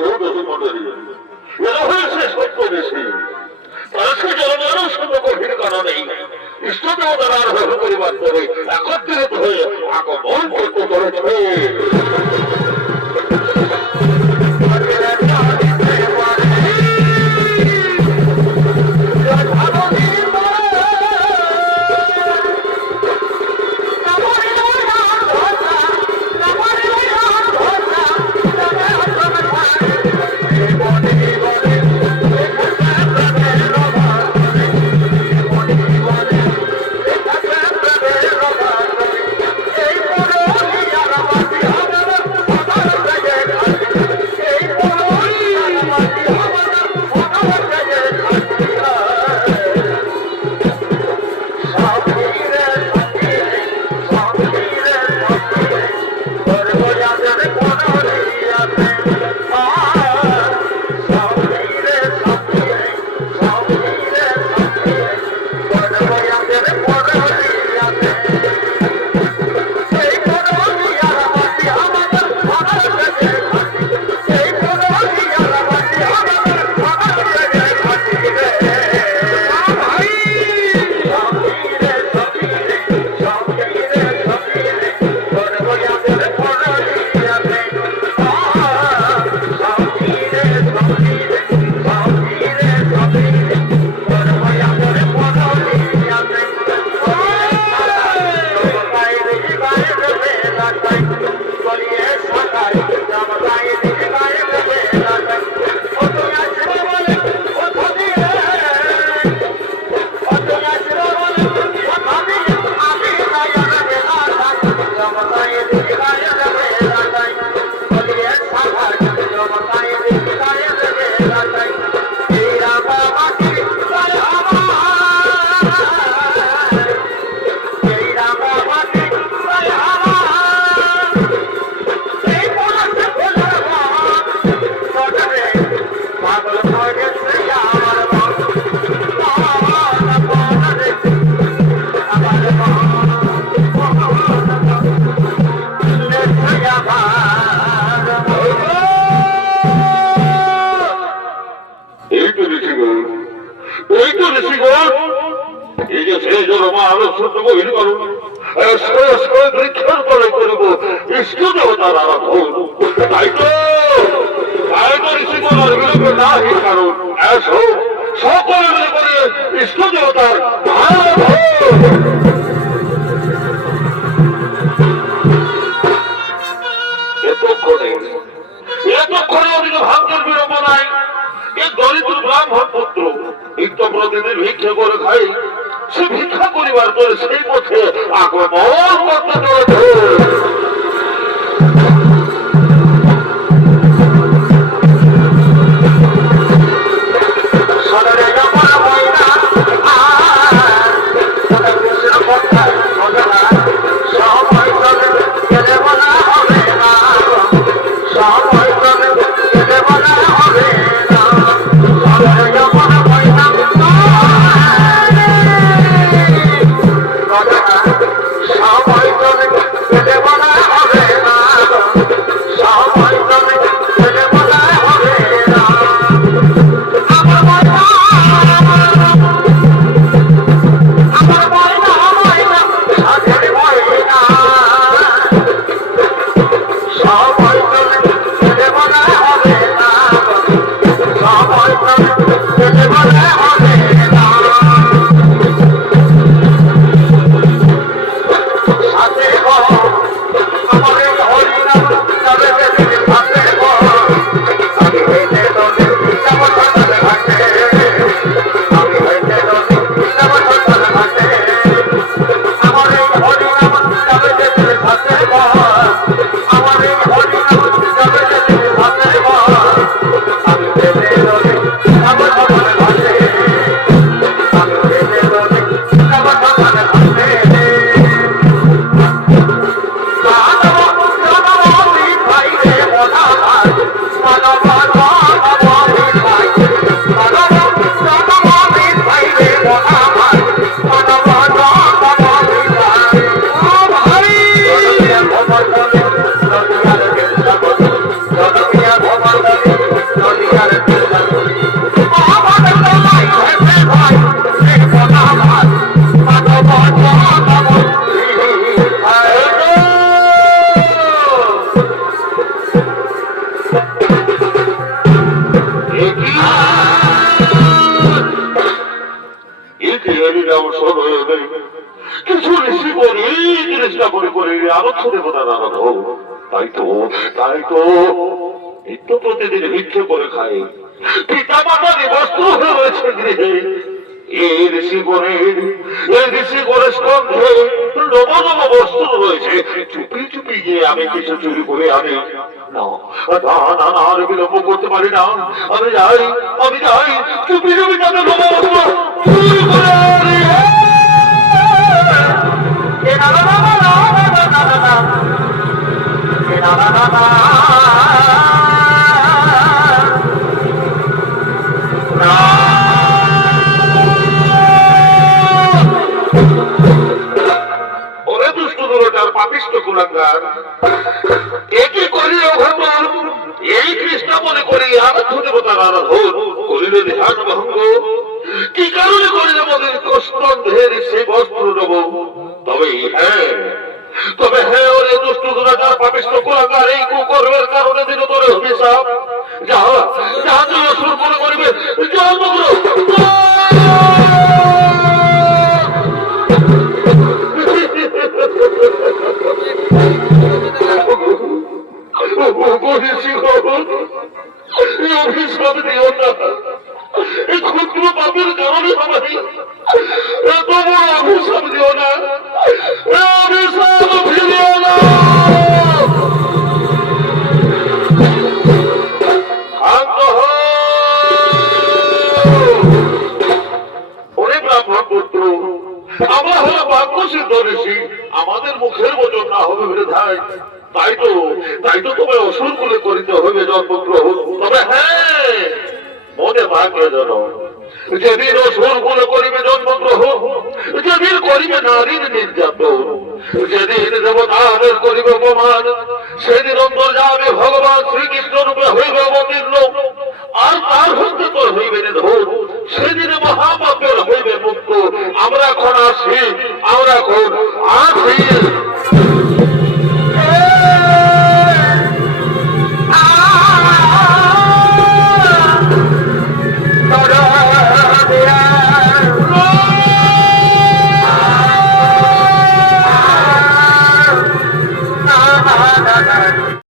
চৌধুরী মন্ডলী এরা হয়েছে সত্যদেশী। তারা সে জলমানের সঙ্গে গভীর কারণে ইষ্ট দেবতার আরাধনা করিবার পরে একত্রিত হয়ে আগমন করতে চলেছে। ভিক্ষা করে খাই, সে ভিক্ষা করিবার পরে সেই পথে আগমন করতে চলেছে। সময় কিছু ঋষি বলি জিনিসটা করে করে আরক্ষ দেবতার আরাধন। তাই তো নিত্য প্রতিদিন ভিক্ষে করে খায়। পিতা মাতা বস্ত্র হয়ে রয়েছে গৃহে। এই ঋষি গণের স্কন্ধে নব নব বস্ত্র রয়েছে। চুপি চুপি গিয়ে আমি কিছু চুরি করে আনি। না না না, আর বিলম্ব করতে পারি না। আমি যাই চুপি চুপি তাদের নব বস্ত্র চুরি করে আনি। পাপিষ্ট কুলাঙ্গার, একে করি অঘটন। এই কৃষ্ণ মনে করি আরাধ্য দেবতার আরাধন করিল ধ্যান ভঙ্গ। কি কারণে করিল মদের কষ্টন্ধের সে বস্ত্র নেব? তবে হ্যাঁ ওরে দুষ্ট দুরাচার পাপিষ্ট কুলাঙ্গার, এই কুকর্মের কারণে দিন তোর অভিশাপ। যা তুই অসুর মনে করিবে জন্মগ্র অভিশাপ দিও না। এই ক্ষুদ্র পাপের কারণে সবাই এত বড় অভিশাপ দিও না। অভিশাপ দিও না। শান্ত ওরে ব্রাহ্মণ পুত্র, আমরা হলো বাক্য সিদ্ধ ঋষি। আমাদের মুখের বচন না হবে বৃথায়। তাই তো তোমায় অসুর বলে করিতে হবে জন্মগ্রহণ। তবে হ্যাঁ, মনে ভাগ্য যেন যেদিন অসুর বলে করিবে জন্মগ্রহণ, যেদিন করিবে নারীর নির্যাতন, যেদিন দেবতাদের করিবে অপমান, সেদিন অন্তর্যামী ভগবান শ্রীকৃষ্ণ রূপে হইবে অবতীর্ণ। আর তার হস্তে তোর হইবে নিধন। সেদিনে মহাপাপের হইবে মুক্ত। আমরা এখন আসি।